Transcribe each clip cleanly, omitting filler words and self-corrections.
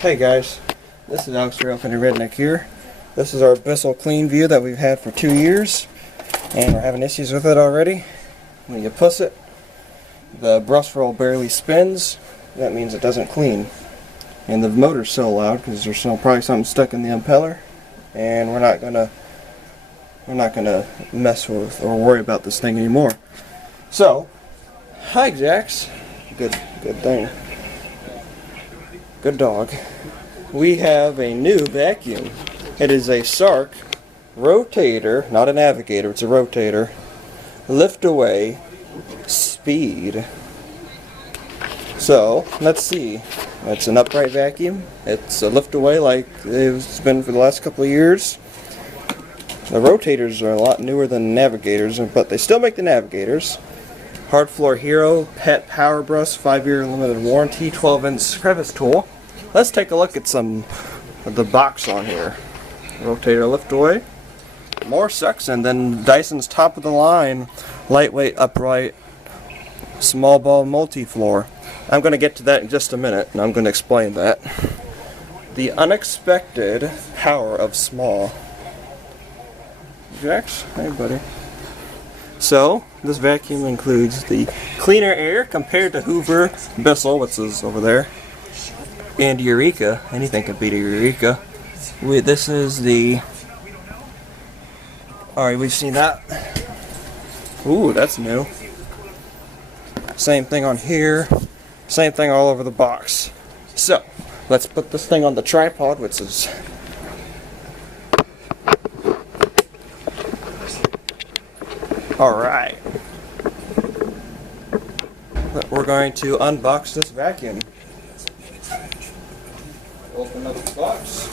Hey guys, this is Alex from Redneck here. This is our Bissell Clean View that we've had for 2 years, and we're having issues with it already. When you push it, the brush roll barely spins. That means it doesn't clean. And the motor's so loud because there's probably something stuck in the impeller, and we're not gonna mess with or worry about this thing anymore. So, hi Jax. Good thing. Good dog. We have a new vacuum. It is a Shark Rotator, not a Navigator, it's a Rotator. Lift away Speed. So, let's see. It's an upright vacuum. It's a lift away like it's been for the last couple of years. The Rotators are a lot newer than the Navigators, but they still make the Navigators. Hard Floor Hero, Pet Power Brush, 5-year limited warranty, 12-inch Crevice Tool. Let's take a look at some of the box on here. Rotator lift away. More suction than Dyson's top of the line, lightweight upright, small ball multi-floor. I'm going to get to that in just a minute, and I'm going to explain that. The unexpected power of small. Jax, hey buddy. So, this vacuum includes the cleaner air compared to Hoover, Bissell, which is over there, and Eureka. Anything can beat a Eureka. This is the... Alright, we've seen that. Ooh, that's new. Same thing on here. Same thing all over the box. So, let's put this thing on the tripod, which is... Alright. We're going to unbox this vacuum. Open up the box.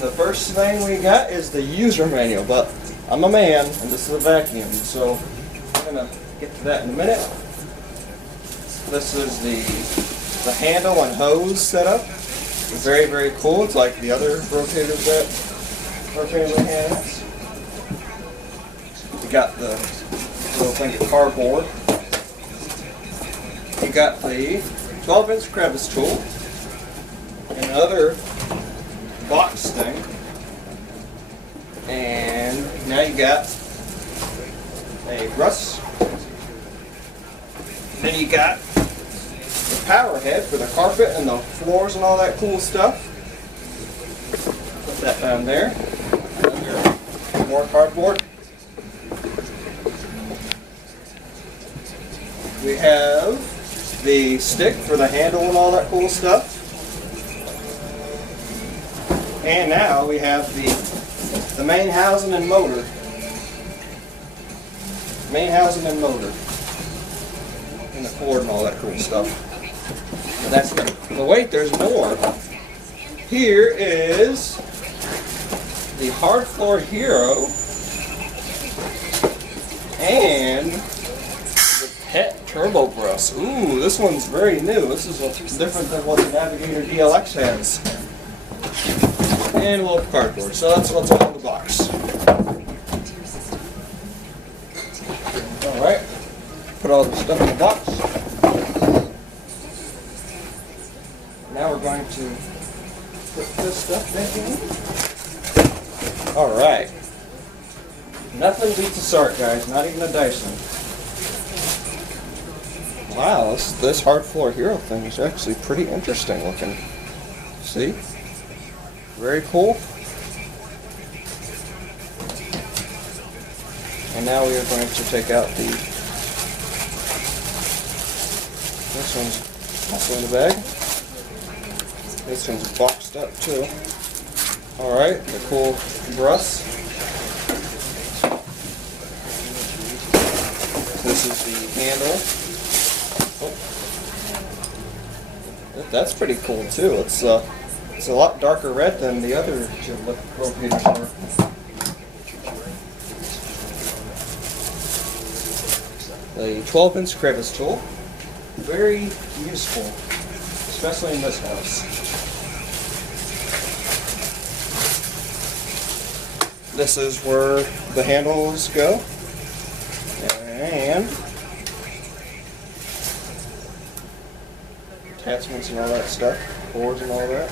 The first thing we got is the user manual, but I'm a man and this is a vacuum, so I'm going to get to that in a minute. This is the handle and hose setup. Very, very cool. It's like the other rotators that Rotator has. You got the little thing of cardboard. You got the 12-inch Crevice Tool. And another box thing. And now you got a brush. Then you got the power head for the carpet and the floors and all that cool stuff. Put that down there. More cardboard. We have the stick for the handle and all that cool stuff. And now we have the main housing and motor. Main housing and motor. And the cord and all that cool stuff. And that's it. But wait, there's more. Here is the Hard Floor Hero and the Pet Turbo Brush. Ooh, this one's very new. This is different than what the Navigator DLX has. And a little cardboard. So that's what's on the box. Alright. Put all the stuff in the box. Now we're going to put this stuff back in. Alright. Nothing beats a Shark, guys. Not even a Dyson. Wow, this Hard Floor Hero thing is actually pretty interesting looking. See? Very cool. And now we are going to take out this one's also in the bag. This one's boxed up too. Alright, the cool brush. This is the handle. Oh. That's pretty cool too. It's a lot darker red than the other two rotators are. The 12-inch Crevice Tool. Very useful, especially in this house. This is where the handles go. And attachments and all that stuff, boards and all that.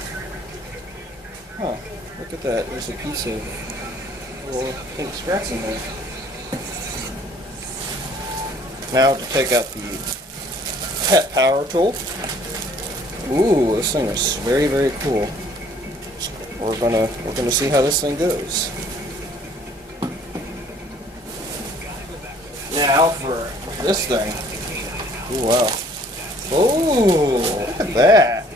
Huh, look at that. There's a piece of little pink scratch in there. Now to take out the pet power tool. Ooh, this thing is very, very cool. We're gonna see how this thing goes. Now for this thing. Ooh, wow. Oh, look at that.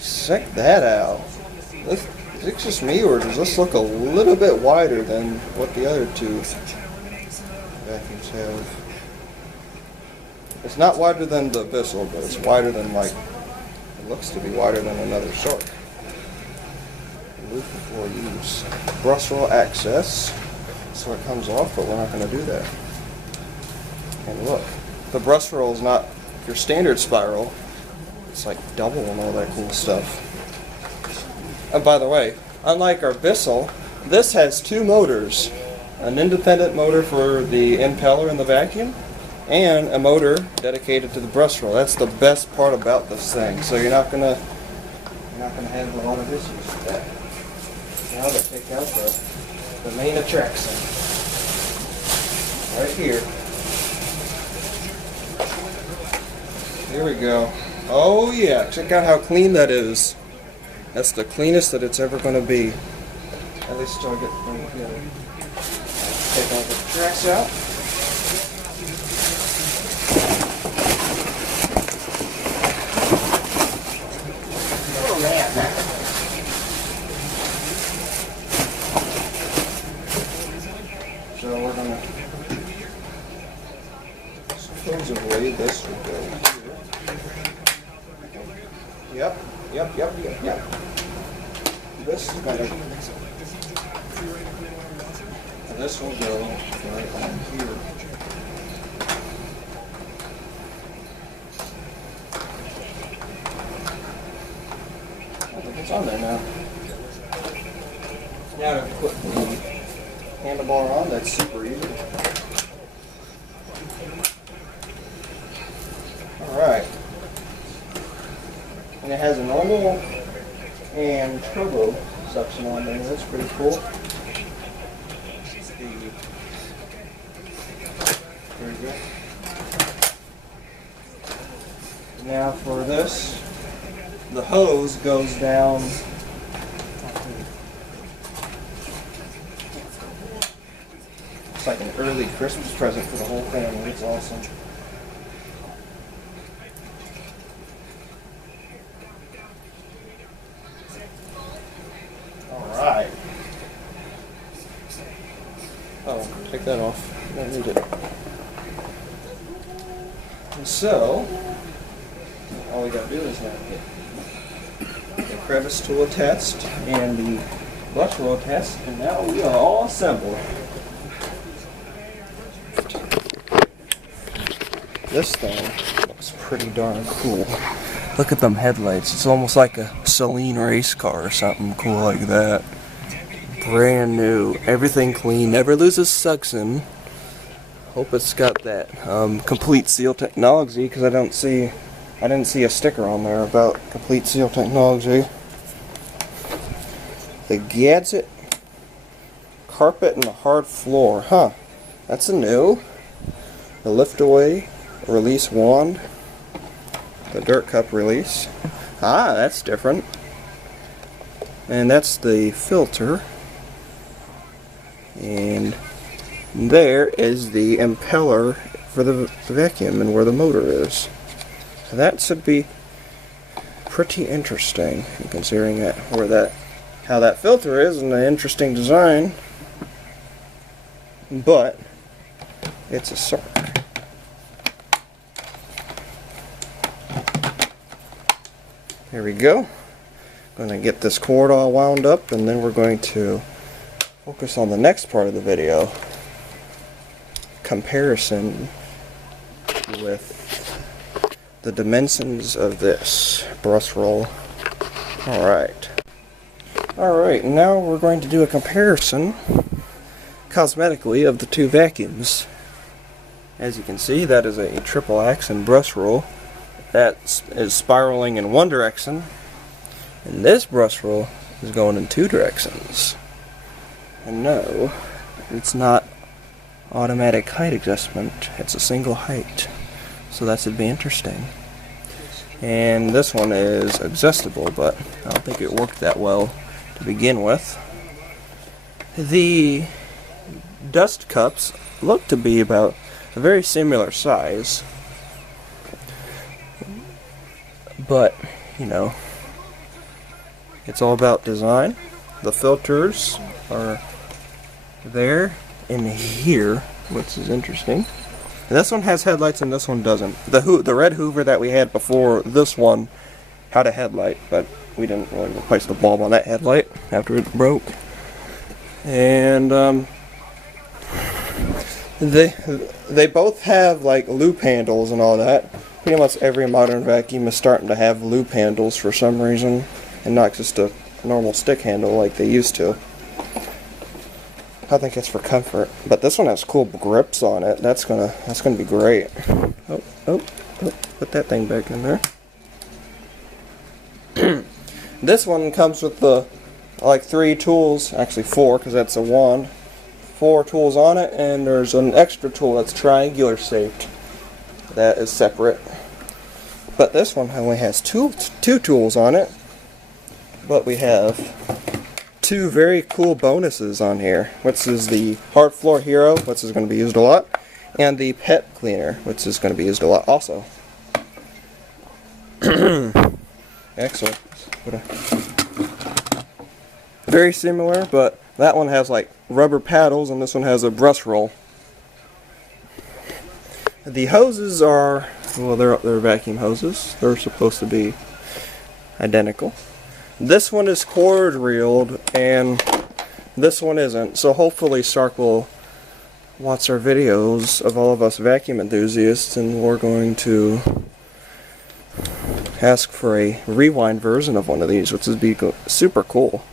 Check that out. Is it just me, or does this look a little bit wider than what the other two vacuums have? It's not wider than the Bissell, but it's wider than, like, it looks to be wider than another Shark. Remove before use. Brush roll access, so it comes off, but we're not going to do that. And look, the brush roll is not your standard spiral. It's like double and all that cool stuff. And by the way, unlike our Bissell, this has two motors. An independent motor for the impeller and the vacuum, and a motor dedicated to the brush roll. That's the best part about this thing. So you're not gonna have a lot of issues with that. Now to take out the main attraction. Right here. Here we go. Oh yeah, check out how clean that is. That's the cleanest that it's ever going to be. At least till I get them together. Take all the tracks out. Oh man. So we're going to supposedly this would go here. Yep. This is gonna. This will go right on here. I think it's on there now. Now to put the handlebar on, that's super easy. Alright. And it has a normal and turbo suction on there. That's pretty cool. Very good. Now for this, the hose goes down. It's like an early Christmas present for the whole family. It's awesome. Alright. Oh, take that off. You don't need it. And so, all we gotta do is now get the crevice tool attached and the brush roll attached, and now we are all assembled. This thing looks pretty darn cool. Look at them headlights. It's almost like a Celine race car or something cool like that. Brand new. Everything clean. Never loses suction. Hope it's got that complete seal technology, because I didn't see a sticker on there about complete seal technology. The gadget, carpet, and the hard floor. Huh. That's a new. The lift away, release wand. The dirt cup release. Ah, that's different. And that's the filter. And there is the impeller for the vacuum and where the motor is. So that should be pretty interesting, considering how that filter is, and an interesting design. But it's a Shark. Here we go. I'm going to get this cord all wound up, and then we're going to focus on the next part of the video. Comparison with the dimensions of this brush roll. Alright, now we're going to do a comparison cosmetically of the two vacuums. As you can see, that is a triple action brush roll. That is spiraling in one direction, and this brush roll is going in 2 directions. And no, it's not automatic height adjustment, it's a single height. So that should be interesting. And this one is adjustable, but I don't think it worked that well to begin with. The dust cups look to be about a very similar size, but you know, it's all about design. The filters are there in here, which is interesting. And this one has headlights and this one doesn't. The red Hoover that we had before this one had a headlight, but we didn't really replace the bulb on that headlight after it broke. And they both have like loop handles and all that. Pretty much every modern vacuum is starting to have loop handles for some reason, and not just a normal stick handle like they used to. I think it's for comfort, but this one has cool grips on it. That's gonna be great. Oh, put that thing back in there. This one comes with the like 3 tools, actually 4, because that's a wand. 4 tools on it, and there's an extra tool that's triangular shaped. That is separate. But this one only has two tools on it. But we have 2 very cool bonuses on here, which is the Hard Floor Hero, which is going to be used a lot, and the Pet Cleaner, which is going to be used a lot also. Excellent. Very similar, but that one has like rubber paddles and this one has a brush roll. The hoses are, well, they're vacuum hoses. They're supposed to be identical. This one is cord reeled and this one isn't, so hopefully Shark will watch our videos of all of us vacuum enthusiasts, and we're going to ask for a rewind version of one of these, which would be super cool.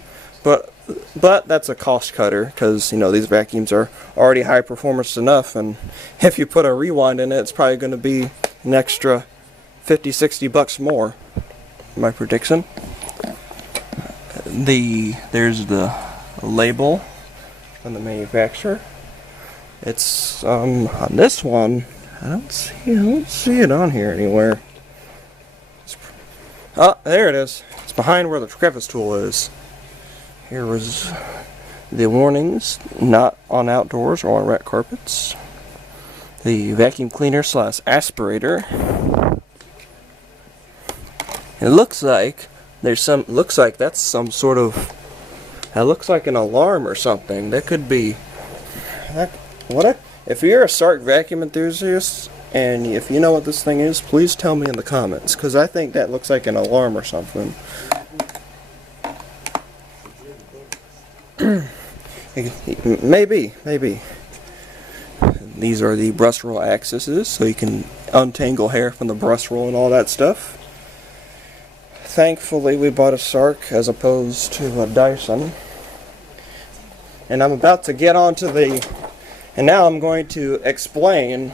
But that's a cost cutter, because you know these vacuums are already high performance enough, and if you put a rewind in it, it's probably going to be an extra $50-60 more. My prediction. There's the label from the manufacturer. It's on this one. I don't see it on here anywhere. Oh, there it is. It's behind where the Crevice Tool is. Here was the warnings: not on outdoors or on wet carpets. The vacuum cleaner / aspirator. It looks like that's some sort of, that looks like an alarm or something. That could be, if you're a Shark vacuum enthusiast and if you know what this thing is, please tell me in the comments, because I think that looks like an alarm or something. Maybe. These are the brush roll axes, so you can untangle hair from the brush roll and all that stuff. Thankfully, we bought a Shark as opposed to a Dyson. And I'm about to get onto and now I'm going to explain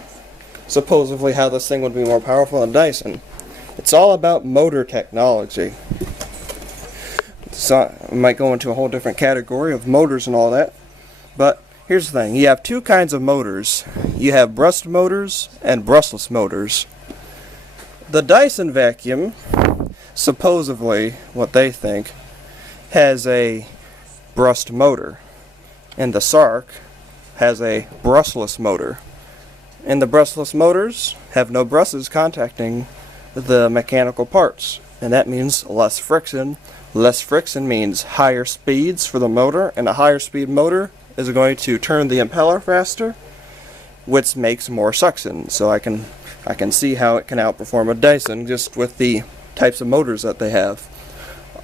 supposedly how this thing would be more powerful than Dyson. It's all about motor technology. So I might go into a whole different category of motors and all that. But here's the thing. You have 2 kinds of motors. You have brushed motors and brushless motors. The Dyson vacuum, supposedly, what they think, has a brushed motor. And the Shark has a brushless motor. And the brushless motors have no brushes contacting the mechanical parts. And that means less friction. Less friction means higher speeds for the motor, and a higher speed motor is going to turn the impeller faster, which makes more suction. So I can see how it can outperform a Dyson just with the types of motors that they have.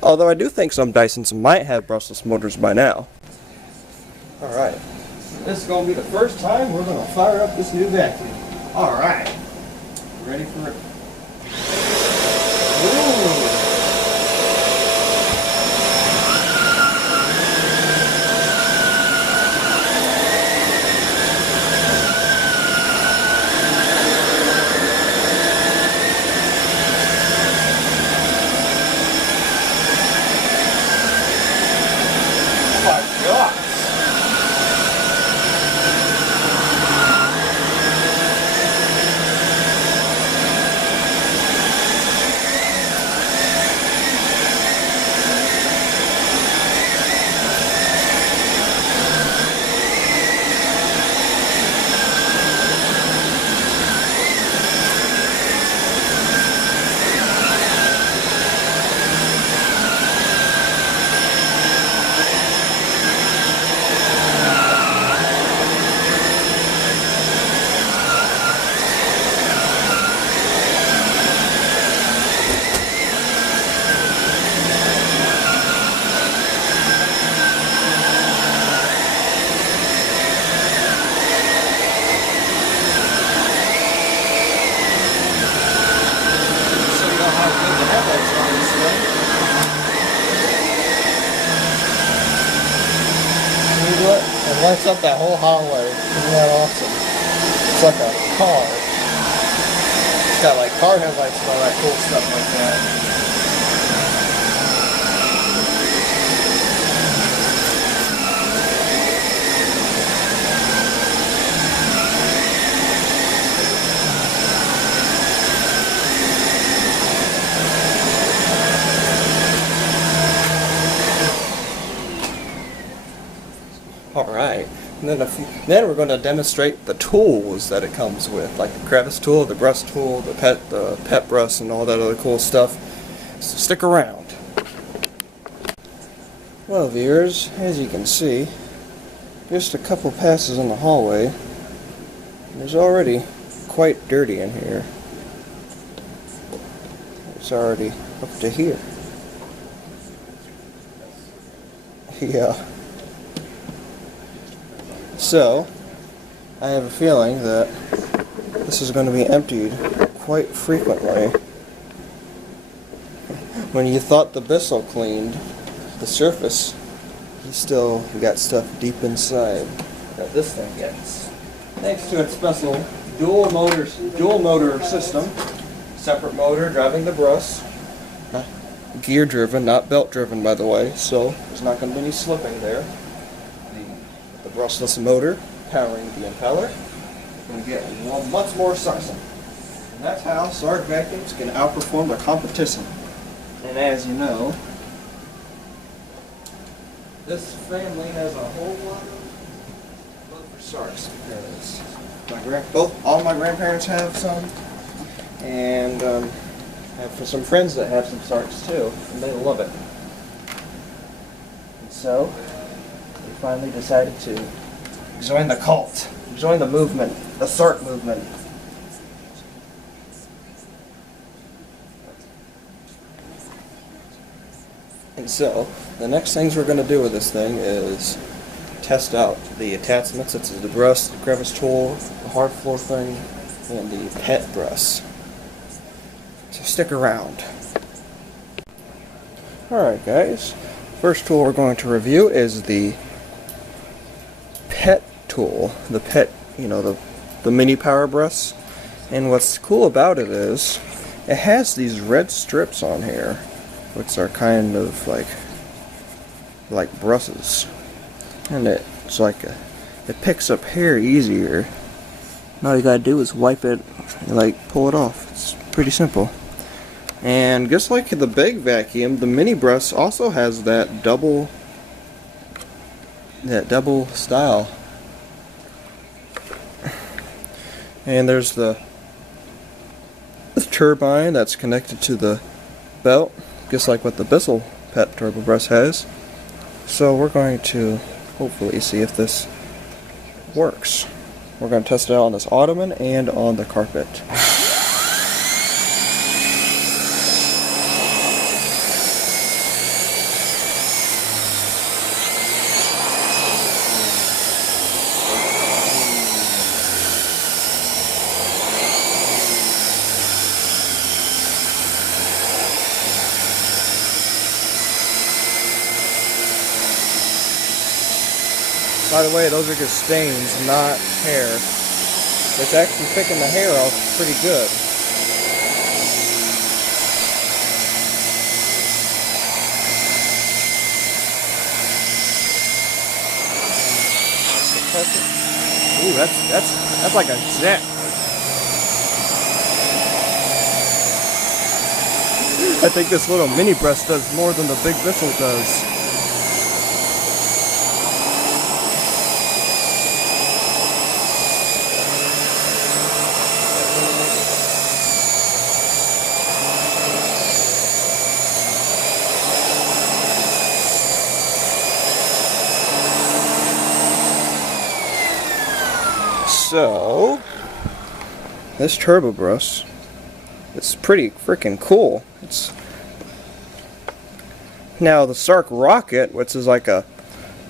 Although I do think some Dysons might have brushless motors by now. Alright, this is going to be the first time we're going to fire up this new vacuum. Alright, ready for it? Ooh. Relax. It lights up that whole hallway. Isn't that awesome? It's like a car. It's got like car headlights and all that cool stuff like that. Alright, and then we're going to demonstrate the tools that it comes with, like the Crevice Tool, the Brush Tool, the pet brush, and all that other cool stuff. So stick around. Well, viewers, as you can see, just a couple passes in the hallway, there's already quite dirty in here. It's already up to here. Yeah. So, I have a feeling that this is going to be emptied quite frequently. When you thought the Bissell cleaned the surface, you still got stuff deep inside that this thing gets. Thanks to its special dual motor system, separate motor driving the brush, gear driven, not belt driven by the way, so there's not going to be any slipping there. The brushless motor powering the impeller. We're going to get much more suction. And that's how Shark vacuums can outperform the competition. And as you know, this family has a whole lot of love for Sharks because all my grandparents have some, and I have some friends that have some Sharks too, and they love it. And so we finally decided to join the cult, join the movement, the Shark movement. And so, the next things we're going to do with this thing is test out the attachments, such as the brush, the Crevice Tool, the hard floor thing, and the pet brush. So stick around. Alright guys, first tool we're going to review is the pet tool. The pet, the mini power brush. And what's cool about it is, it has these red strips on here, which are kind of like brushes, and it's like it picks up hair easier. And all you gotta do is wipe it and pull it off. It's pretty simple. And just like the big vacuum, the mini brush also has that double style. And there's the turbine that's connected to the belt, just like what the Bissell pet turbo brush has. So we're going to hopefully see if this works. We're going to test it out on this ottoman and on the carpet. By the way, those are just stains, not hair. It's actually picking the hair off pretty good. test it. Ooh, that's like a zap. I think this little mini brush does more than the big bristle does. So, this turbo brush is pretty freaking cool. It's now the Shark Rocket, which is like a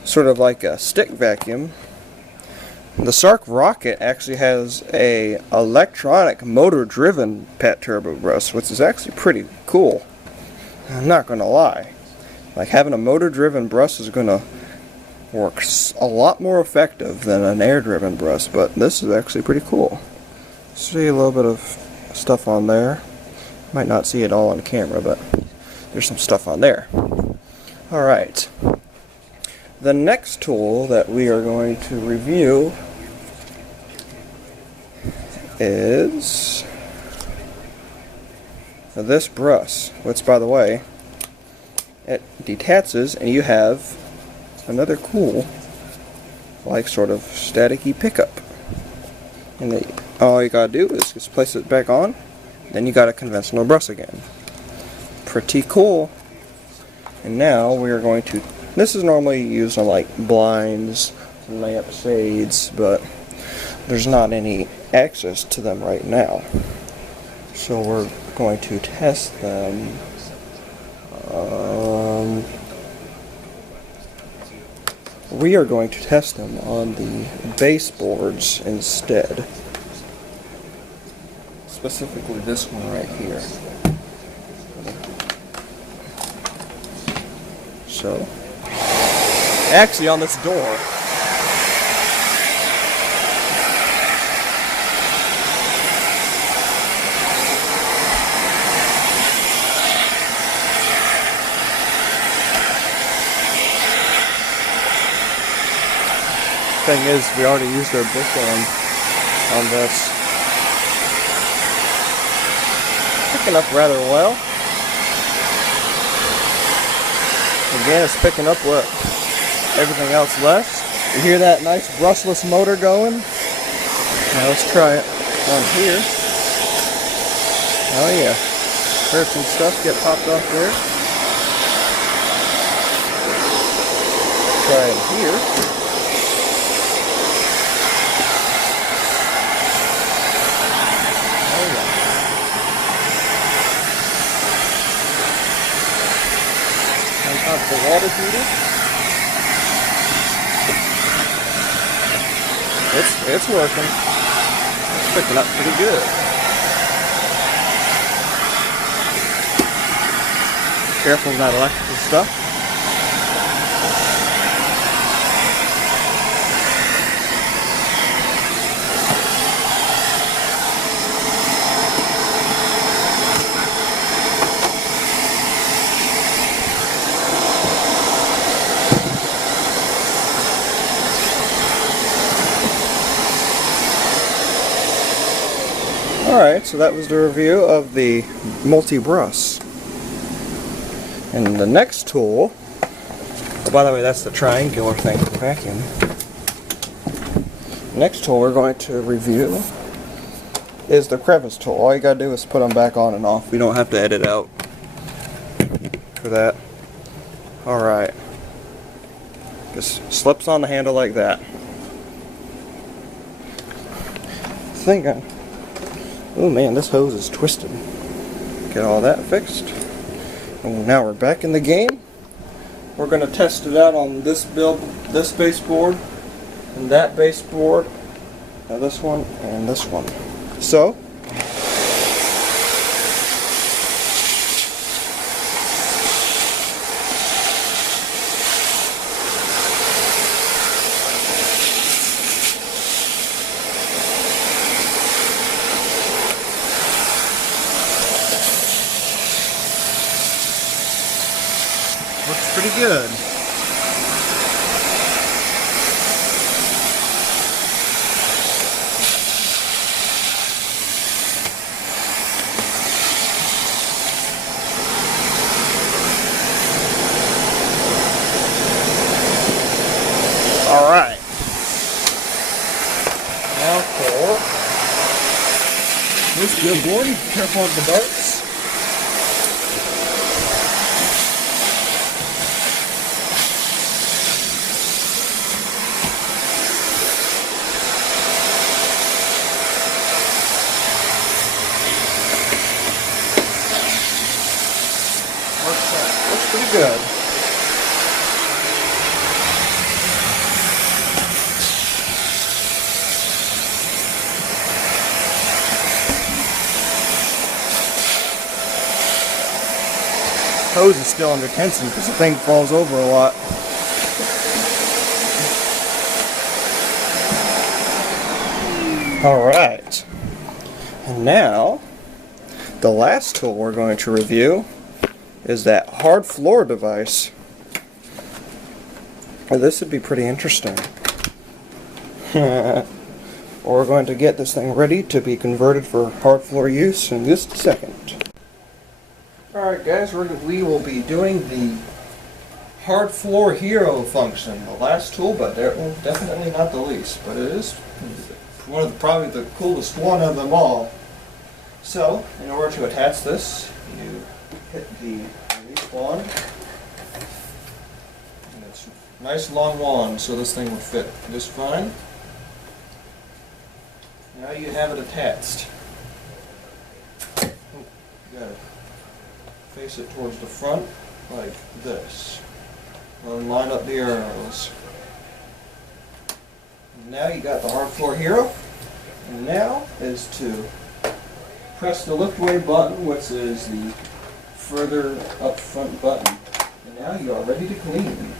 sort of like a stick vacuum. The Shark Rocket actually has a electronic motor-driven pet turbo brush, which is actually pretty cool. I'm not gonna lie. Like, having a motor-driven brush is gonna work a lot more effective than an air-driven brush, but this is actually pretty cool. See a little bit of stuff on there. Might not see it all on camera, but there's some stuff on there. Alright. The next tool that we are going to review is this brush, which, by the way, it detaches and you have another cool, like, sort of staticky pickup. And all you gotta do is just place it back on, then you got a conventional brush again. Pretty cool. And now we are going to, this is normally used on like blinds, lampshades, but there's not any access to them right now. So we're going to test them. We are going to test them on the baseboards instead. Specifically this one right here. So, actually on this door. Thing is, we already used our book on this. Picking up rather well. Again, it's picking up what everything else left. You hear that nice brushless motor going? Now let's try it on here. Oh yeah, heard some stuff get popped off there. Try it here. The water heater. It's working. It's picking up pretty good. Careful with that electrical stuff. Alright, so that was the review of the multi-brush. And the next tool, oh, by the way, that's the triangular thing for the vacuum. Next tool we're going to review is the Crevice Tool. All you gotta do is put them back on and off. We don't have to edit out for that. Alright. Just slips on the handle like that. Oh man, this hose is twisted. Get all that fixed. And now we're back in the game. We're going to test it out on this baseboard, and that baseboard, now this one, and this one. So, looks pretty good. Good board. Careful of the darts. Looks pretty good. Hose is still under tension because the thing falls over a lot. Alright. And now, the last tool we're going to review is that hard floor device. Well, this would be pretty interesting. We're going to get this thing ready to be converted for hard floor use in just a second. Alright guys, we will be doing the hard floor hero function. The last tool, but definitely not the least. But it is one of probably the coolest one of them all. So, in order to attach this, you hit the release wand. And it's a nice long wand, so this thing will fit just fine. Now you have it attached. You gotta face it towards the front like this. And line up the arrows. Now you got the hard floor hero. And now is to press the lift away button, which is the further up front button. And now you are ready to clean.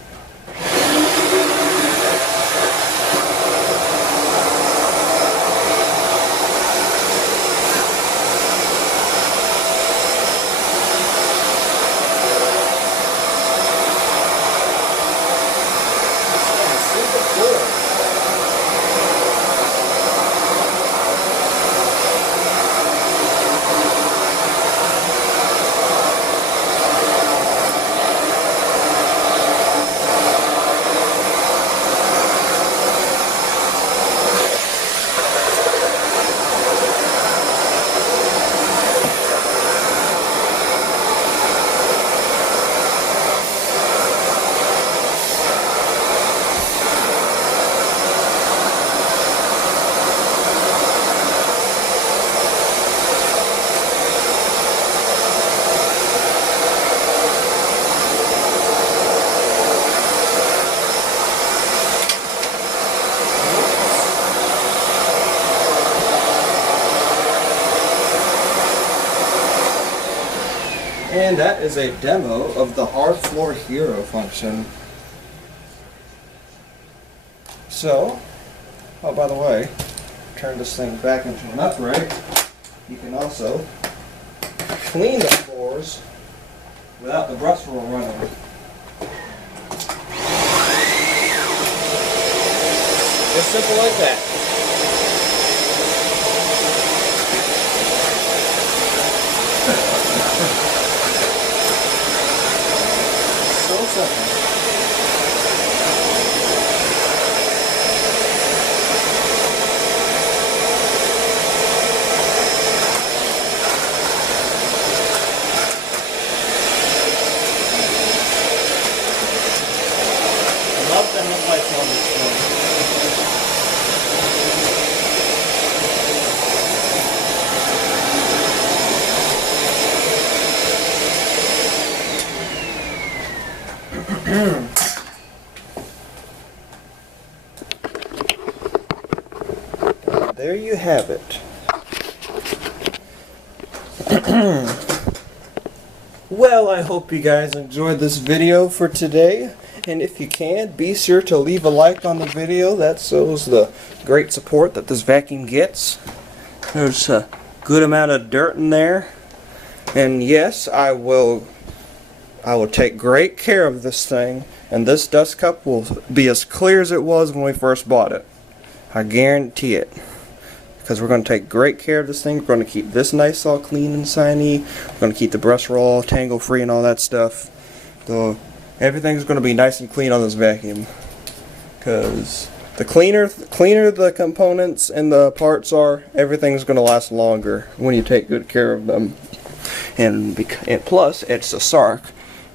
And that is a demo of the hard floor hero function. So, oh by the way, turn this thing back into an upright. You can also clean the floors without the brush roll running. Just simple like that. So simple. I love the headlights on this one. There you have it. Well, I hope you guys enjoyed this video for today. And if you can, be sure to leave a like on the video. That shows the great support that this vacuum gets. There's a good amount of dirt in there. And yes, I will take great care of this thing. And this dust cup will be as clear as it was when we first bought it. I guarantee it. Because we're going to take great care of this thing. We're going to keep this nice all clean and shiny. We're going to keep the brush roll tangle free and all that stuff. So everything's going to be nice and clean on this vacuum. Because The cleaner the components and the parts are, everything's going to last longer when you take good care of them. And plus, it's a Shark,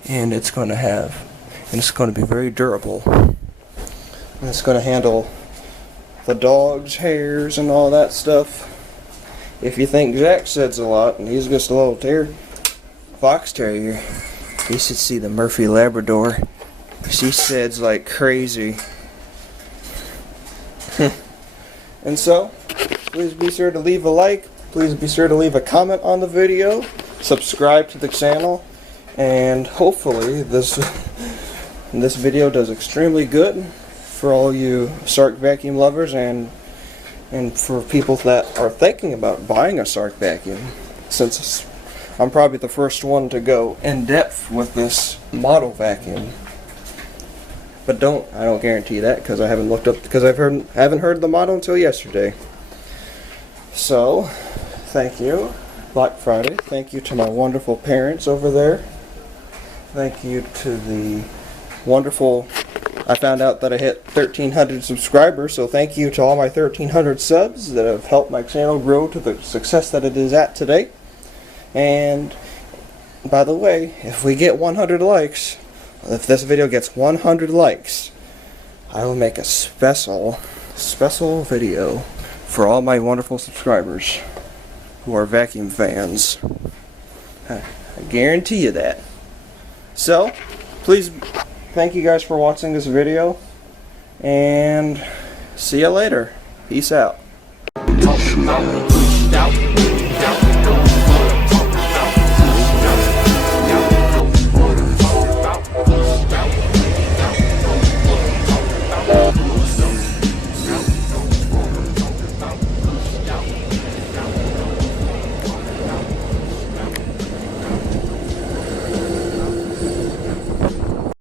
and it's going to be very durable. And it's going to handle the dog's hairs and all that stuff. If you think Jack sheds a lot, and he's just a little fox terrier, you should see the Murphy Labrador. She sheds like crazy. And so, please be sure to leave a like, please be sure to leave a comment on the video, subscribe to the channel, and hopefully this video does extremely good for all you Shark vacuum lovers and for people that are thinking about buying a Shark vacuum, since I'm probably the first one to go in depth with this model vacuum. But I don't guarantee that, because I haven't looked up, because I haven't heard the model until yesterday. So, thank you, Black Friday. Thank you to my wonderful parents over there. Thank you to the wonderful, I found out that I hit 1,300 subscribers, so thank you to all my 1,300 subs that have helped my channel grow to the success that it is at today. And, by the way, if we get 100 likes, if this video gets 100 likes, I will make a special video for all my wonderful subscribers who are vacuum fans. I guarantee you that. So, please, thank you guys for watching this video, and see you later. Peace out.